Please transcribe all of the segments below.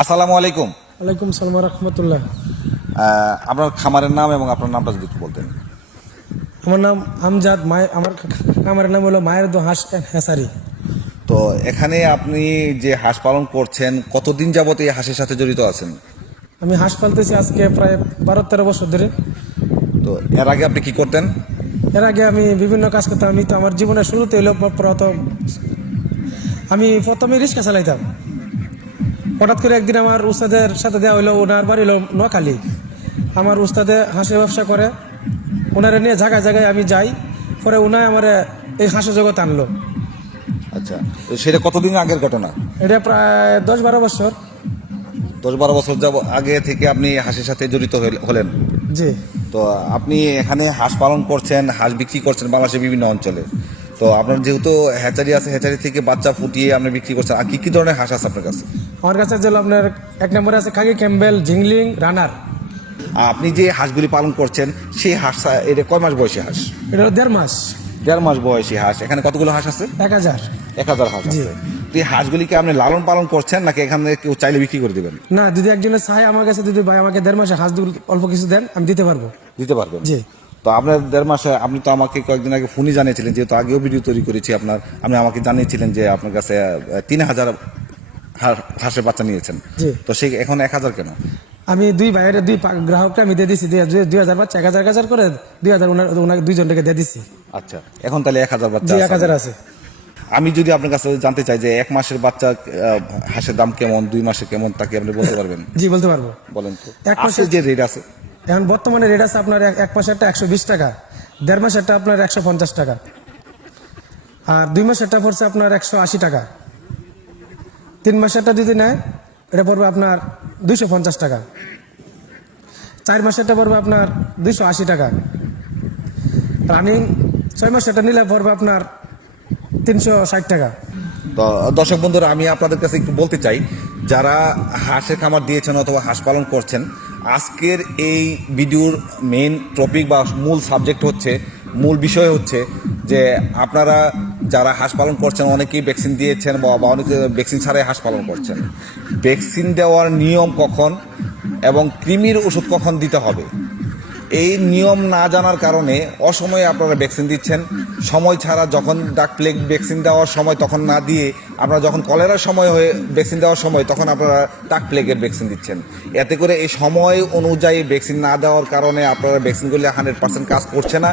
আসসালামু আলাইকুম। ওয়ালাইকুম সালাম রহমতুল্লাহ। আপনার খামারের নাম এবং আপনার নামটা যদি একটু বলতেন। আমার নাম আমজাদ মায়ের আমার খামারের নাম হলো মায়ের দো হাঁস হেসারি তো এখানে আপনি যে হাঁস পালন করছেন কতদিন যাবত এই হাঁসের সাথে জড়িত আছেন? আমি হাঁস পালতেছি আজকে প্রায় বারো তেরো বছর ধরে। তো এর আগে আপনি কি করতেন? এর আগে আমি বিভিন্ন কাজ করতাম আমি তো আমার জীবনের শুরুতে হলো প্রথম আমি প্রথমে রিক্সা চালাইতাম। হঠাৎ করে একদিন আমার উস্তাদের সাথে দেওয়া হলো ওনার বাড়ি হলো নোয়াখালী। আমার উস্তাদে হাঁসের ব্যবসা করে ওনারা নিয়ে জায়গায় জায়গায় আমি যাই পরে ওনায় আমার এই হাঁসের জগৎ আনলো। আচ্ছা সেটা কতদিন আগের ঘটনা? এটা প্রায় দশ বারো বছর। দশ বারো বছর যাব আগে থেকে আপনি হাঁসের সাথে জড়িত হলেন? জি। তো আপনি এখানে হাঁস পালন করছেন হাঁস বিক্রি করছেন বাংলাদেশের বিভিন্ন অঞ্চলে। তো আপনার যেহেতু হ্যাচারি আছে হ্যাচারি থেকে বাচ্চা ফুটিয়ে আপনি বিক্রি করছেন আর কি কি ধরনের হাঁস আছে আপনার কাছে? আমার কাছে যে আপনার এক নম্বরে আছে খাগি ক্যাম্বেল ঝিংলিং রানার। আপনি যে হাঁসগুলি পালন করছেন সেই হাঁস এটা কয় মাস বয়সী হাঁস? এটা হলো দেড় মাস। দেড় মাস বয়সী হাঁস। এখানে কতগুলো হাঁস আছে? এক হাজার। এক হাজার হাঁস আছে। তো এই হাঁসগুলিকে আপনি লালন পালন করছেন নাকি এখানে কেউ চাইলে বিক্রি করে দিবেন? না যদি একজনের চাই আমার কাছে যদি ভাই আমাকে দেড় মাসে হাঁস অল্প কিছু দেন আমি দিতে পারব। দিতে পারবেন? জি। তো আপনার দেড় মাসে আপনি তো আমাকে কয়েকদিন আগে ফোনই জানিয়েছিলেন যেহেতু আগেও ভিডিও তৈরি করেছি আপনার। আপনি আমাকে জানিয়েছিলেন যে আপনার কাছে তিন হাজার হাঁসের বাচ্চা নিয়েছেন। তো সেই এখন এক হাজার কেন? আমি দুই ভাইয়ের দুই গ্রাহককে আমি দিয়ে দিছি দুই- হাজার বাচ্চা এক হাজার এক হাজার করে দুই হাজার ওনাকে দুইজনকে দিয়ে দিছি। আচ্ছা এখন তাহলে এক হাজার বাচ্চা এক হাজার আছে। আমি যদি আপনার কাছে জানতে চাই যে এক মাসের বাচ্চা হাঁসের দাম কেমন দুই মাসে কেমন তাকে আপনি বলতে পারবেন? জি বলতে পারব। বলেন তো। এক মাসের- যে রেট আছে? এখন বর্তমানে রেট আছে আপনার এক- এক মাসেরটা একশো বিশ টাকা দেড় মাসেরটা আপনার একশো পঞ্চাশ টাকা আর দুই মাসেরটা পড়ছে আপনার একশো আশি টাকা। তিন মাসেরটা যদি নেয়, এটা পড়বে আপনার দুইশো পঞ্চাশ টাকা। চার মাসেরটা পড়বে আপনার দুইশো আশি টাকা। রানিং ছয় মাসেরটা নিলে পড়বে আপনার তিনশো ষাট টাকা। দর্শক বন্ধুরা, আমি আপনাদের কাছে একটু বলতে চাই, যারা হাঁসের খামার দিয়েছেন অথবা হাঁস পালন করছেন, আজকের এই ভিডিওর মেন টপিক বা মূল সাবজেক্ট হচ্ছে, মূল বিষয় হচ্ছে যে আপনারা যারা হাঁস পালন করছেন, অনেকেই ভ্যাকসিন দিয়েছেন বা অনেক ভ্যাকসিন ছাড়াই হাঁস পালন করছেন। ভ্যাকসিন দেওয়ার নিয়ম কখন এবং কৃমির ওষুধ কখন দিতে হবে? এই নিয়ম না জানার কারণে অসময়ে আপনারা ভ্যাকসিন দিচ্ছেন। সময় ছাড়া যখন ডাক প্লেগ ভ্যাকসিন দেওয়ার সময় তখন না দিয়ে আপনারা যখন কলেরার সময় হয়ে ভ্যাকসিন দেওয়ার সময় তখন আপনারা ডাক প্লেগের ভ্যাকসিন দিচ্ছেন। এতে করে এই সময় অনুযায়ী ভ্যাকসিন না দেওয়ার কারণে আপনারা ভ্যাকসিনগুলি হান্ড্রেড পার্সেন্ট কাজ করছে না।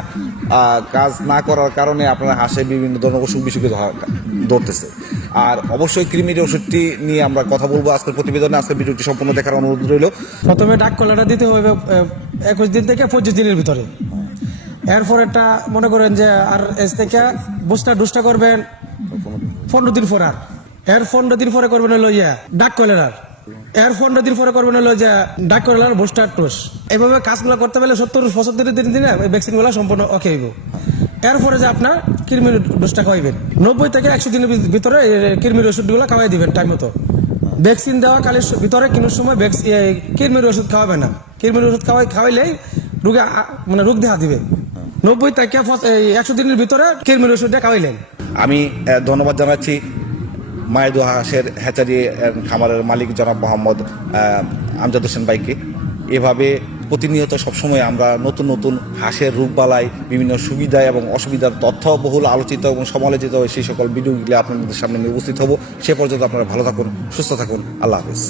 কাজ না করার কারণে আপনারা হাসে বিভিন্ন ধরনের অসুখ বিসুখে ধরতেছে। আর অবশ্যই কৃমির ওষুধটি নিয়ে আমরা কথা বলব আজকের প্রতিবেদনে। আজকের ভিডিওটি সম্পূর্ণ দেখার অনুরোধ রইল। প্রথমে ডাক কলাটা দিতে হবে একুশ দিন থেকে পঁচিশ দিনের ভিতরে। এরপর একটা মনে করেন যে আর এস থেকে বুস্টার ডুস্টা করবেন পনেরো দিন পর আর। এর পনেরো দিন পরে করবেন হলো ইয়া, ডাক কলেরার এর পনেরো দিন পরে করবেন হলো যে ডাক কলেরার বুস্টার টোস এইভাবে কাজগুলো করতে পারলে সত্তর পঁচাত্তর দিন দিনে ভ্যাকসিনগুলো সম্পূর্ণ ওকে হইব। এরপরে যে আপনার কৃমির ডোজটা খাওয়াইবেন। নব্বই থেকে একশো দিনের ভিতরে কৃমির ওষুধগুলো খাওয়াই দিবেন টাইম মতো। ভ্যাকসিন দেওয়া কালের ভিতরে কোনো সময় কৃমির ওষুধ খাওয়াবে না। কৃমির ওষুধ খাওয়াই খাওয়াইলেই রোগে মানে রোগ দেখা দিবে। নব্বই থেকে একশো দিনের ভিতরে কৃমির ওষুধটা খাওয়াইলেন। আমি ধন্যবাদ জানাচ্ছি মায়েদু হাঁসের হ্যাচারি খামারের মালিক জনাব মোহাম্মদ আমজাদ হোসেন ভাইকে। এভাবে প্রতিনিয়ত সবসময় আমরা নতুন নতুন হাঁসের রূপবালাই বিভিন্ন সুবিধা এবং অসুবিধার তথ্য বহুল আলোচিত এবং সমালোচিত সেই সকল ভিডিওগুলি আপনাদের সামনে নিয়ে উপস্থিত হব। সে পর্যন্ত আপনারা ভালো থাকুন, সুস্থ থাকুন। আল্লাহ হাফিজ।